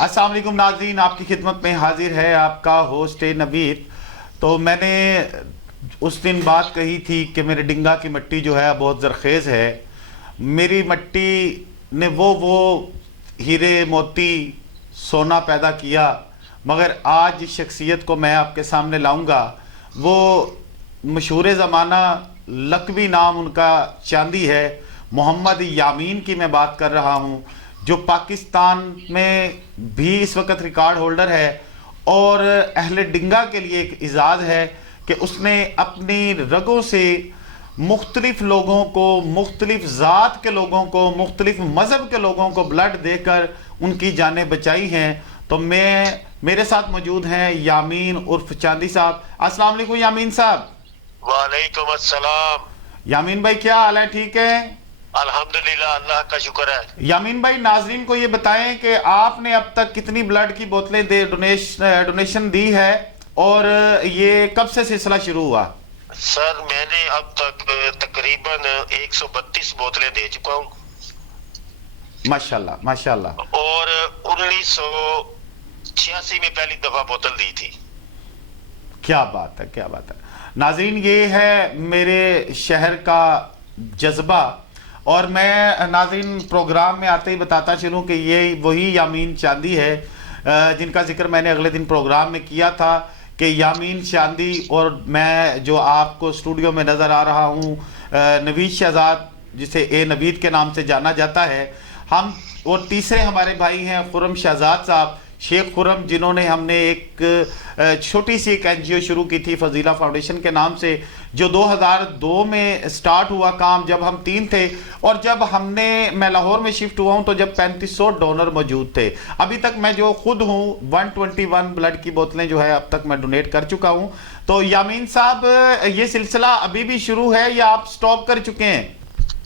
अस्सलाम वालेकुम नाज़रीन, आपकी खिदमत में हाजिर है आपका होस्ट नवीद। तो मैंने उस दिन बात कही थी कि मेरे डिंगा की मिट्टी जो है बहुत ज़रखेज़ है। मेरी मिट्टी ने वो हीरे मोती सोना पैदा किया, मगर आज जिस शख्सियत को मैं आपके सामने लाऊंगा वो मशहूर ज़माना लकबी नाम उनका चांदी है। मोहम्मद यामीन की मैं बात कर रहा हूँ, जो पाकिस्तान में भी इस वक्त रिकॉर्ड होल्डर है और अहले डिंगा के लिए एक इजाज़ है कि उसने अपनी रगों से मुख्तलिफ लोगों को, मुख्तलिफ ज़ात के लोगों को, मुख्तलिफ मज़हब के लोगों को ब्लड देकर उनकी जानें बचाई हैं। तो मेरे साथ मौजूद हैं यामीन उर्फ चांदी साहब। अस्सलाम वालेकुम यामीन साहब। वालेकुम अस्सलाम। यामीन भाई क्या हाल है, ठीक है? अल्हम्दुलिल्लाह, अल्लाह का शुक्र है। यामीन भाई, नाजरीन को ये बताएं कि आपने अब तक कितनी ब्लड की बोतलें डोनेशन दी है और ये कब से सिलसिला शुरू हुआ? सर मैंने अब तक तकरीबन 132 बोतलें दे चुका हूँ माशाल्लाह माशाल्लाह। और 1986 में पहली दफा बोतल दी थी। क्या बात है, क्या बात है। नाजरीन, ये है मेरे शहर का जज्बा। और मैं नाज़रीन प्रोग्राम में आते ही बताता चलूँ कि ये वही यामीन चांदी है जिनका जिक्र मैंने अगले दिन प्रोग्राम में किया था कि यामीन चांदी। और मैं जो आपको स्टूडियो में नज़र आ रहा हूँ, नवीद शहजाद, जिसे नवीद के नाम से जाना जाता है। हम और तीसरे हमारे भाई हैं खुर्रम शहजाद साहब, शेख खुर्रम, जिन्होंने हमने एक छोटी सी एक NGO शुरू की थी फजीला फाउंडेशन के नाम से, जो 2002 में स्टार्ट हुआ काम, जब हम 3 थे। और जब मैं लाहौर में शिफ्ट हुआ हूं तो जब 3500 डोनर मौजूद थे। अभी तक मैं जो खुद हूं 121 ब्लड की बोतलें जो है अब तक मैं डोनेट कर चुका हूं। तो यामीन साहब, ये सिलसिला अभी भी शुरू है या आप स्टॉप कर चुके हैं?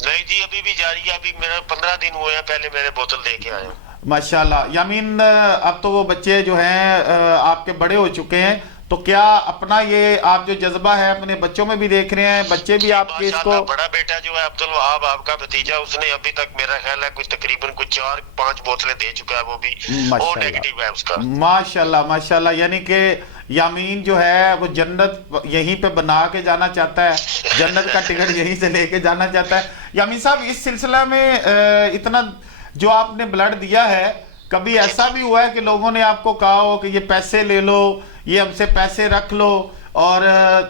नहीं जी, अभी भी जारी है। अभी मेरे 15 दिन हुए हैं, पहले मैंने बोतल दे के आया। माशाल्लाह। यामीन, अब तो वो बच्चे जो हैं आपके बड़े हो चुके हैं, तो क्या अपना ये आप जो जज्बा है अपने बच्चों में भी देख रहे हैं? बच्चे भी आपके इसको? बड़ा बेटा जो है अब्दुल वहाब, आपका भतीजा, उसने अभी तक मेरा ख्याल है कुछ तकरीबन कुछ 4-5 बोतलें दे चुका है। वो भी ओ नेगेटिव है उसका। माशाल्लाह माशाल्लाह। यानी कि यामीन जो है वो जन्नत यहीं पे बना के जाना चाहता है, जन्नत का टिकट यहीं से लेके जाना चाहता है। यामीन साहब, इस सिलसिला में इतना जो आपने ब्लड दिया है, कभी ऐसा भी हुआ है कि लोगों ने आपको कहा हो कि ये पैसे ले लो, ये हमसे पैसे रख लो और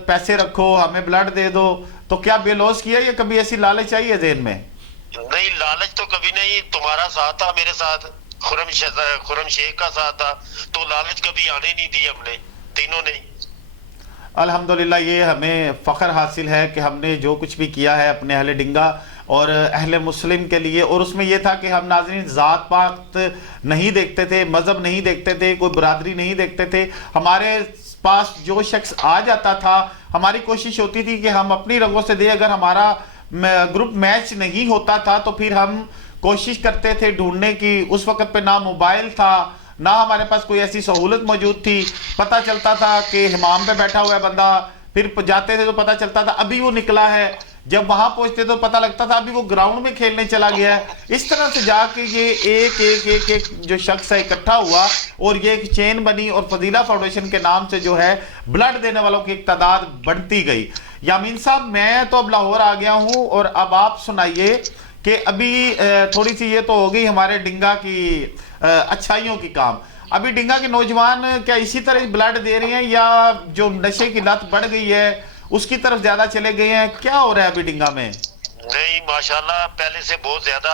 पैसे रखो, हमें ब्लड दे दो? तो क्या बेलौस किया या कभी ऐसी लालच आई है ज़हन में? नहीं, लालच तो कभी नहीं। तुम्हारा साथ था, मेरे साथ खुर्रम शेख का साथ था, तो लालच कभी आने नहीं दी हमने तीनों ने। अल्हम्दुलिल्लाह, ये हमें फ़ख्र हासिल है कि हमने जो कुछ भी किया है अपने अहले डिंगा और अहले मुस्लिम के लिए। और उसमें यह था कि हम नाज़रीन ज़ात पात नहीं देखते थे, मज़हब नहीं देखते थे, कोई बरादरी नहीं देखते थे। हमारे पास जो शख्स आ जाता था, हमारी कोशिश होती थी कि हम अपनी रंगों से दें। अगर हमारा ग्रुप मैच नहीं होता था तो फिर हम कोशिश करते थे ढूंढने की। उस वक़्त पे ना मोबाइल था, ना हमारे पास कोई ऐसी सहूलत मौजूद थी। पता चलता था कि हिमाम पे बैठा हुआ है बंदा, फिर जाते थे तो पता चलता था अभी वो निकला है। जब वहां पहुंचते तो पता लगता था अभी वो ग्राउंड में खेलने चला गया है। इस तरह से जाके ये एक जो शख्स है इकट्ठा हुआ और ये एक चेन बनी और फजीला फाउंडेशन के नाम से जो है ब्लड देने वालों की एक तादाद बढ़ती गई। यामीन साहब, मैं तो अब लाहौर आ गया हूं और अब आप सुनाइए कि अभी थोड़ी सी ये तो हो गई हमारे डिंगा की अच्छाइयों की काम। अभी डिंगा के नौजवान क्या इसी तरह ब्लड दे रहे हैं या जो नशे की लत बढ़ गई है उसकी तरफ ज्यादा चले गए हैं? क्या हो रहा है अभी डिंगा में? नहीं, माशाल्लाह पहले से बहुत ज्यादा।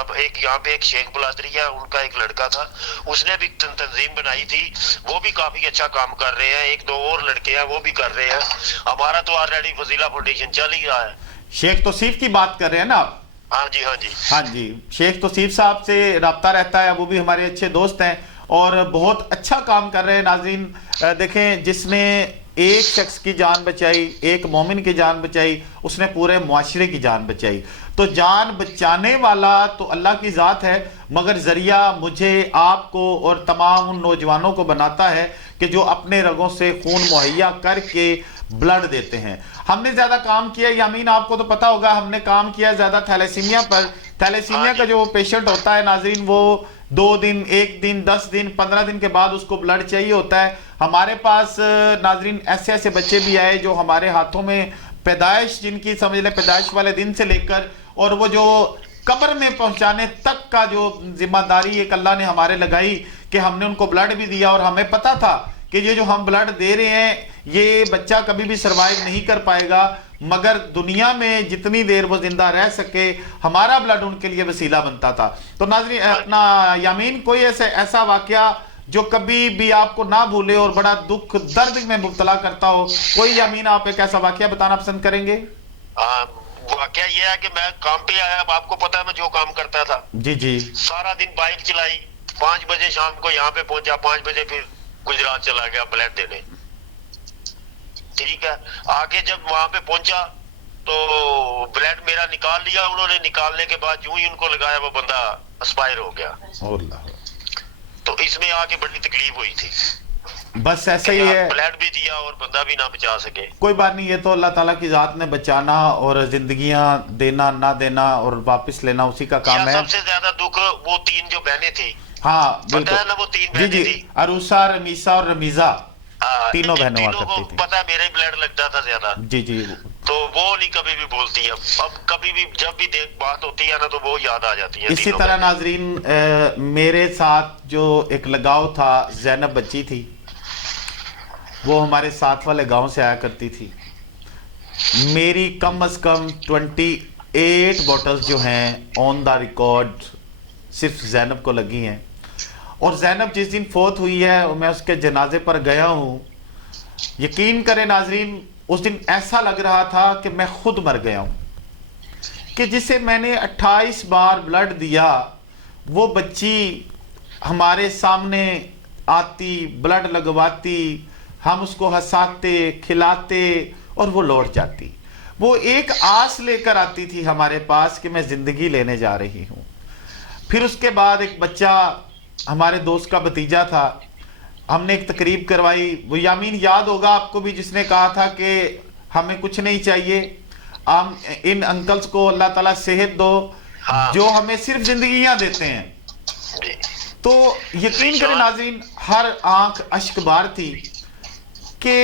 अब एक यहाँ पे एक शेख बुलादरी है, उनका एक लड़का था, उसने भी तंजीम बनाई थी, वो भी काफी अच्छा काम कर रहे हैं। 1-2 और लड़के हैं, वो भी कर रहे हैं। हमारा तो ऑलरेडी फजीला फाउंडेशन चल ही रहा है। शेख तौसीफ की बात कर रहे हैं ना आप? हाँ जी, हाँ जी, हाँ जी। शेख तौसीफ साहब से राब्ता रहता है, वो भी हमारे अच्छे दोस्त हैं और बहुत अच्छा काम कर रहे हैं। नाज़रीन देखें, जिसने एक शख्स की जान बचाई, एक मोमिन की जान बचाई, उसने पूरे मुआशरे की जान बचाई। तो जान बचाने वाला तो अल्लाह की ज़ात है, मगर ज़रिया मुझे, आपको और तमाम उन नौजवानों को बनाता है कि जो अपने रगों से खून मुहैया करके ब्लड देते हैं। हमने ज़्यादा काम किया, यामीन आपको तो पता होगा, हमने काम किया ज़्यादा थैलेसीमिया पर। थैलेसीमिया का जो पेशेंट होता है नाज़रीन, वो 2 दिन, 1 दिन, 10 दिन, 15 दिन के बाद उसको ब्लड चाहिए होता है। हमारे पास नाजरीन ऐसे ऐसे बच्चे भी आए जो हमारे हाथों में पैदाइश, जिनकी समझ लें पैदाइश वाले दिन से लेकर और वो जो कब्र में पहुंचाने तक का जो जिम्मेदारी एक अल्लाह ने हमारे लगाई कि हमने उनको ब्लड भी दिया, और हमें पता था कि ये जो हम ब्लड दे रहे हैं ये बच्चा कभी भी सरवाइव नहीं कर पाएगा, मगर दुनिया में जितनी देर वो जिंदा रह सके हमारा ब्लड उनके लिए वसीला बनता था। तो नाज़रीन अपना यामीन, कोई ऐसा वाकया जो कभी भी आपको ना भूले और बड़ा दुख दर्द में मुब्तला करता हो, कोई यामीन आप एक ऐसा वाकया बताना पसंद करेंगे? वाकया ये है कि मैं काम पे आया, अब आपको पता है मैं जो काम करता था, जी जी, सारा दिन बाइक चलाई, 5 बजे शाम को यहाँ पे पहुंचा, 5 बजे फिर गुजरात चला गया ब्लड देने। ठीक है, आगे जब वहां पे पहुंचा तो ब्लड मेरा निकाल लिया उन्होंने, निकालने के बाद यूं ही उनको लगाया वो बंदा एक्सपायर हो गया। तो इसमें आके बड़ी तकलीफ हुई थी। बस ऐसा ही है, ब्लड भी दिया और बंदा भी ना बचा सके। कोई बात नहीं, ये तो अल्लाह ताला की जात ने बचाना और जिंदगियां देना ना देना और वापस लेना उसी का काम है। सबसे ज्यादा दुख वो 3 जो बहनें थी, हाँ पता है ना, वो 3 जी बहनें जी, थी, अरूसा, रमीसा और रमीजा, तीनों बहनों हुआ करती थी। पता है मेरा ही ब्लड लगता था ज्यादा। जी जी, तो वो नहीं कभी भी बोलती है, अब कभी भी जब भी बात होती है ना तो वो याद आ जाती है। इसी तरह नाजरीन मेरे साथ जो एक लगाव था, ज़ैनब बच्ची थी, वो हमारे साथ वाले गांव से आया करती थी। मेरी कम अज कम 28 बॉटल्स जो हैं ऑन द रिकॉर्ड सिर्फ ज़ैनब को लगी हैं, और ज़ैनब जिस दिन फोत हुई है मैं उसके जनाजे पर गया हूँ। यकीन करें नाजरीन, उस दिन ऐसा लग रहा था कि मैं खुद मर गया हूँ, कि जिसे मैंने 28 बार ब्लड दिया वो बच्ची हमारे सामने आती, ब्लड लगवाती, हम उसको हंसाते खिलाते और वो लौट जाती। वो एक आस लेकर आती थी हमारे पास कि मैं ज़िंदगी लेने जा रही हूँ। फिर उसके बाद एक बच्चा, हमारे दोस्त का भतीजा था, हमने एक तकरीब करवाई, वो यामीन याद होगा आपको भी, जिसने कहा था कि हमें कुछ नहीं चाहिए, हम इन अंकल्स को अल्लाह ताला सेहत दो, हाँ। जो हमें सिर्फ जिंदगियां देते हैं। तो यकीन करें नाज़रीन, हर आंख अश्क बार थी कि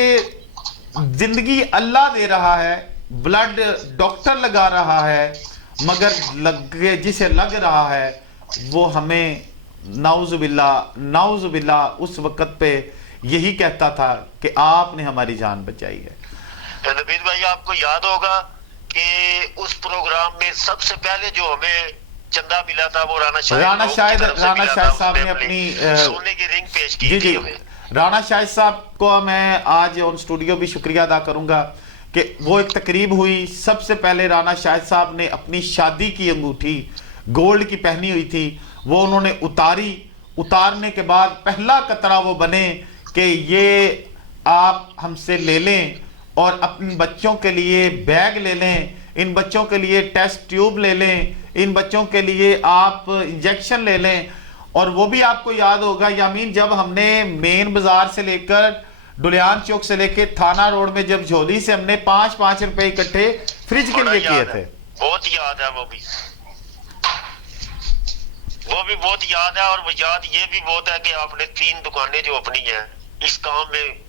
जिंदगी अल्लाह दे रहा है, ब्लड डॉक्टर लगा रहा है, मगर जिसे लग रहा है वो हमें नाउजुबिल्ला उस वक्त पे यही कहता था कि आपने हमारी जान बचाई है। नबीद भाई, आपको याद होगा कि उस प्रोग्राम में सबसे पहले जो हमें चंदा मिला था वो राणा शाहिद साहब ने अपनी सोने की रिंग पेश की थी हमें। राणा शाहिद साहब को मैं आज ऑन स्टूडियो भी शुक्रिया अदा करूंगा कि वो एक तकरीब हुई, सबसे पहले राणा शाहिद साहब ने अपनी शादी की अंगूठी गोल्ड की पहनी हुई थी, वो उन्होंने उतारी, उतारने के बाद पहला कतरा वो बने कि ये आप हमसे ले लें और अपने बच्चों के लिए बैग ले लें, इन बच्चों के लिए टेस्ट ट्यूब ले लें, इन बच्चों के लिए आप इंजेक्शन ले लें। और वो भी आपको याद होगा यामीन, जब हमने मेन बाजार से लेकर डुलियान चौक से लेकर थाना रोड में जब झोली से हमने 5-5 रुपए इकट्ठे फ्रिज के लिए किए थे, बहुत याद है वो भी बहुत याद है। और वो याद ये भी बहुत है कि आपने 3 दुकानें जो अपनी हैं इस काम में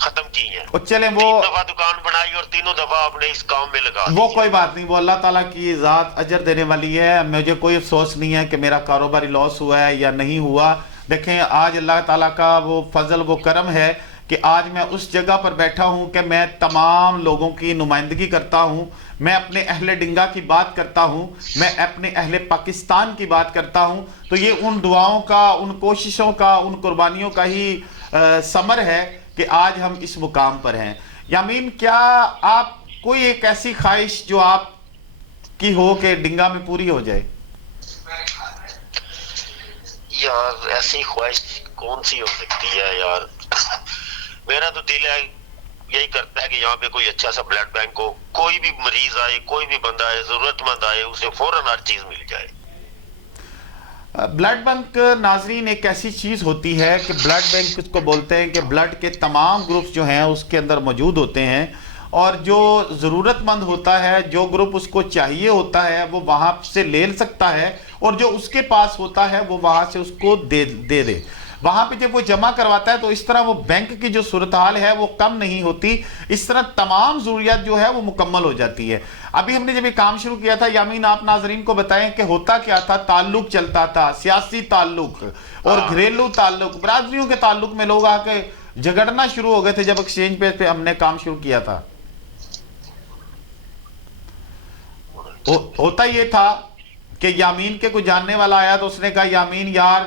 खत्म की हैं। और चलें वो 3 दफा दुकान बनाई और 3 दफा आपने इस काम में लगा वो कोई बात नहीं, वो अल्लाह ताला की ज़ात अजर देने वाली है। मुझे कोई अफसोस नहीं है कि मेरा कारोबारी लॉस हुआ है या नहीं हुआ। देखें, आज अल्लाह ताला का वो फजल, वो करम है कि आज मैं उस जगह पर बैठा हूं कि मैं तमाम लोगों की नुमाइंदगी करता हूं, मैं अपने अहले डिंगा की बात करता हूं, मैं अपने अहले पाकिस्तान की बात करता हूं। तो ये उन दुआओं का, उन कोशिशों का, उन कुर्बानियों का ही समर है कि आज हम इस मुकाम पर हैं। यामीन, क्या आप कोई एक ऐसी ख्वाहिश जो आप की हो कि डिंगा में पूरी हो जाए? यार ऐसी ख्वाहिश कौन सी हो सकती है यार। मेरा तो दिल है, यही करता है कि यहाँ पे कोई अच्छा सा ब्लड बैंक हो, कोई भी मरीज आए, कोई भी बंदा आए, जरूरतमंद आए, उसे फौरन हर चीज मिल जाए। ब्लड बैंक नाजरीन एक ऐसी चीज होती है कि ब्लड बैंक उसको बोलते हैं कि ब्लड के तमाम ग्रुप्स जो हैं उसके अंदर मौजूद होते हैं, اور جو ضرورت مند ہوتا ہے، جو گروپ اس کو چاہیے ہوتا ہے وہ وہاں سے لے سکتا ہے، اور جو اس کے پاس ہوتا ہے وہ وہاں سے اس کو دے دے وہاں پہ جب وہ جمع کرواتا ہے تو اس طرح وہ بینک کی جو صورتحال ہے وہ کم نہیں ہوتی، اس طرح تمام ضروریات جو ہے وہ مکمل ہو جاتی ہے۔ ابھی ہم نے جب یہ کام شروع کیا تھا یامین، آپ ناظرین کو بتائیں کہ ہوتا کیا تھا، تعلق چلتا تھا، سیاسی تعلق اور گھریلو تعلق، برادریوں کے تعلق میں لوگ آ کے جھگڑنا شروع ہو گئے تھے جب ایکسچینج پیج پہ ہم نے کام شروع کیا تھا۔ ہوتا یہ تھا کہ یامین کے کوئی جاننے والا آیا تو اس نے کہا یامین یار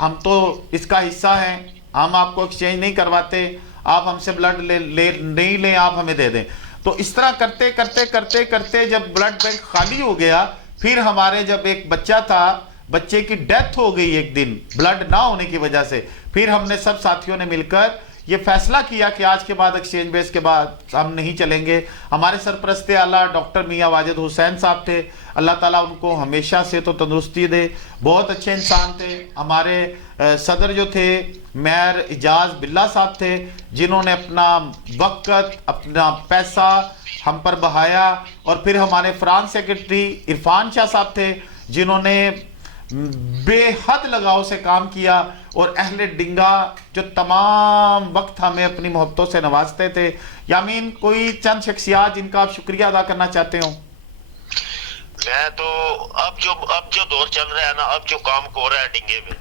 ہم تو اس کا حصہ ہیں، ہم آپ کو ایکسچینج نہیں کرواتے، آپ ہم سے بلڈ نہیں لیں، آپ ہمیں دے دیں۔ تو اس طرح کرتے کرتے کرتے کرتے جب بلڈ بینک خالی ہو گیا، پھر ہمارے جب ایک بچہ تھا، بچے کی ڈیتھ ہو گئی ایک دن بلڈ نہ ہونے کی وجہ سے، پھر ہم نے سب ساتھیوں نے مل کر یہ فیصلہ کیا کہ آج کے بعد ایکسچینج بیس کے بعد ہم نہیں چلیں گے۔ ہمارے سرپرست اعلیٰ ڈاکٹر میاں واجد حسین صاحب تھے، اللہ تعالیٰ ان کو ہمیشہ سے تو تندرستی دے، بہت اچھے انسان تھے۔ ہمارے صدر جو تھے میئر اجاز باللہ صاحب تھے، جنہوں نے اپنا وقت اپنا پیسہ ہم پر بہایا، اور پھر ہمارے فرانس سیکرٹری عرفان شاہ صاحب تھے جنہوں نے بے حد لگاؤ سے کام کیا، اور اہل ڈنگا جو تمام وقت ہمیں اپنی محبتوں سے نوازتے تھے۔ یامین کوئی چند شخصیات جن کا آپ شکریہ ادا کرنا چاہتے ہوں؟ میں تو اب جو دور چل رہا ہے نا، اب جو کام ہو رہا ہے ڈنگے میں،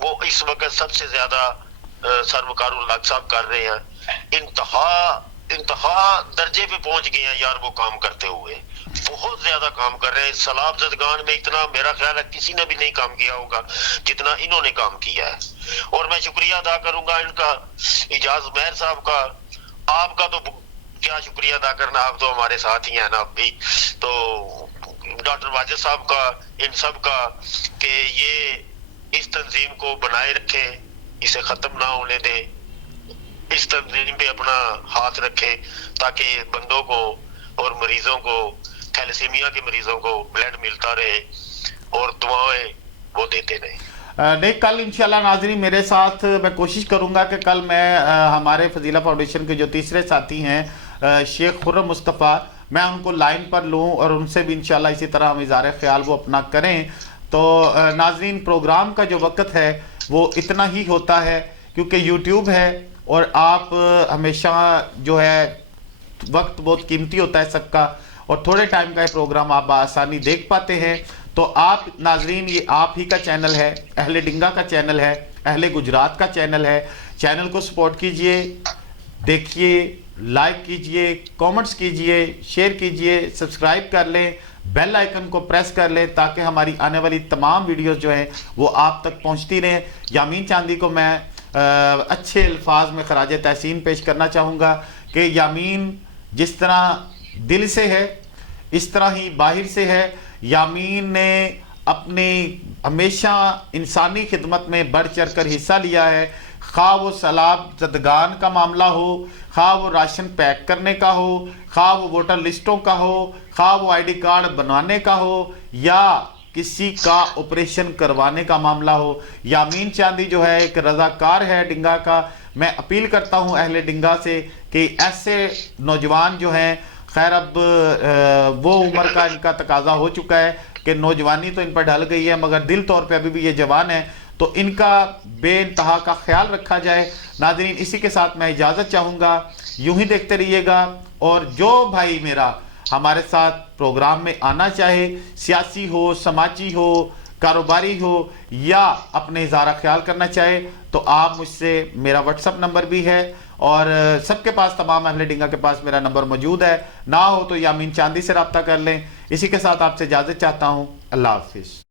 وہ اس وقت سب سے زیادہ سروکار الحق صاحب کر رہے ہیں۔ انتہا درجے پہ پہنچ گئے ہیں یار وہ کام کرتے ہوئے، بہت زیادہ کام کر رہے ہیں۔ سلاب زدگان میں اتنا میرا خیال ہے کسی نے بھی نہیں کام کیا ہوگا جتنا انہوں نے کام کیا ہے، اور میں شکریہ ادا کروں گا ان کا، اجاز مہر صاحب کا، آپ کا تو کیا شکریہ ادا کرنا، آپ تو ہمارے ساتھ ہی ہیں نا اب بھی، تو ڈاکٹر واجد صاحب کا، ان سب کا، کہ یہ اس تنظیم کو بنائے رکھے، اسے ختم نہ ہونے دے، اس تنظیم پہ اپنا ہاتھ رکھے تاکہ بندوں کو اور مریضوں کو، تھیلیسیمیا کے مریضوں کو بلڈ ملتا رہے اور دعائیں وہ دیتے رہے۔ نہیں، کل انشاءاللہ ناظرین میرے ساتھ میں کوشش کروں گا کہ کل میں ہمارے فضیلہ فاؤنڈیشن کے جو تیسرے ساتھی ہیں شیخ خرم مصطفیٰ، میں ان کو لائن پر لوں اور ان سے بھی انشاءاللہ اسی طرح ہم اظہار خیال وہ اپنا کریں۔ تو ناظرین پروگرام کا جو وقت ہے وہ اتنا ہی ہوتا ہے، کیونکہ یوٹیوب ہے اور آپ ہمیشہ جو ہے وقت بہت قیمتی ہوتا ہے سب کا، اور تھوڑے ٹائم کا یہ پروگرام آپ بآسانی دیکھ پاتے ہیں۔ تو آپ ناظرین یہ آپ ہی کا چینل ہے، اہل ڈنگا کا چینل ہے، اہل گجرات کا چینل ہے، چینل کو سپورٹ کیجئے، دیکھیے، لائک کیجئے، کومنٹس کیجئے، شیئر کیجئے، سبسکرائب کر لیں، بیل آئیکن کو پریس کر لیں تاکہ ہماری آنے والی تمام ویڈیوز جو ہیں وہ آپ تک پہنچتی رہیں۔ یامین چاندی کو میں اچھے الفاظ میں خراج تحسین پیش کرنا چاہوں گا کہ یامین جس طرح دل سے ہے اس طرح ہی باہر سے ہے۔ یامین نے اپنی ہمیشہ انسانی خدمت میں بڑھ چڑھ کر حصہ لیا ہے، خواہ وہ سیلاب زدگان کا معاملہ ہو، خواہ وہ راشن پیک کرنے کا ہو، خواہ وہ ووٹر لسٹوں کا ہو، خواہ وہ آئی ڈی کارڈ بنوانے کا ہو، یا کسی کا آپریشن کروانے کا معاملہ ہو۔ یامین چاندی جو ہے ایک رضاکار ہے ڈنگا کا۔ میں اپیل کرتا ہوں اہل ڈنگا سے کہ ایسے نوجوان جو ہیں، خیر اب وہ عمر کا ان کا تقاضا ہو چکا ہے کہ نوجوانی تو ان پر ڈھل گئی ہے، مگر دل طور پہ ابھی بھی یہ جوان ہے، تو ان کا بے انتہا کا خیال رکھا جائے۔ ناظرین اسی کے ساتھ میں اجازت چاہوں گا، یوں ہی دیکھتے رہیے گا، اور جو بھائی میرا ہمارے ساتھ پروگرام میں آنا چاہے، سیاسی ہو، سماجی ہو، کاروباری ہو، یا اپنے اظہار خیال کرنا چاہے، تو آپ مجھ سے، میرا واٹس ایپ نمبر بھی ہے، اور سب کے پاس، تمام اہل ڈنگا کے پاس میرا نمبر موجود ہے، نہ ہو تو یامین چاندی سے رابطہ کر لیں۔ اسی کے ساتھ آپ سے اجازت چاہتا ہوں، اللہ حافظ۔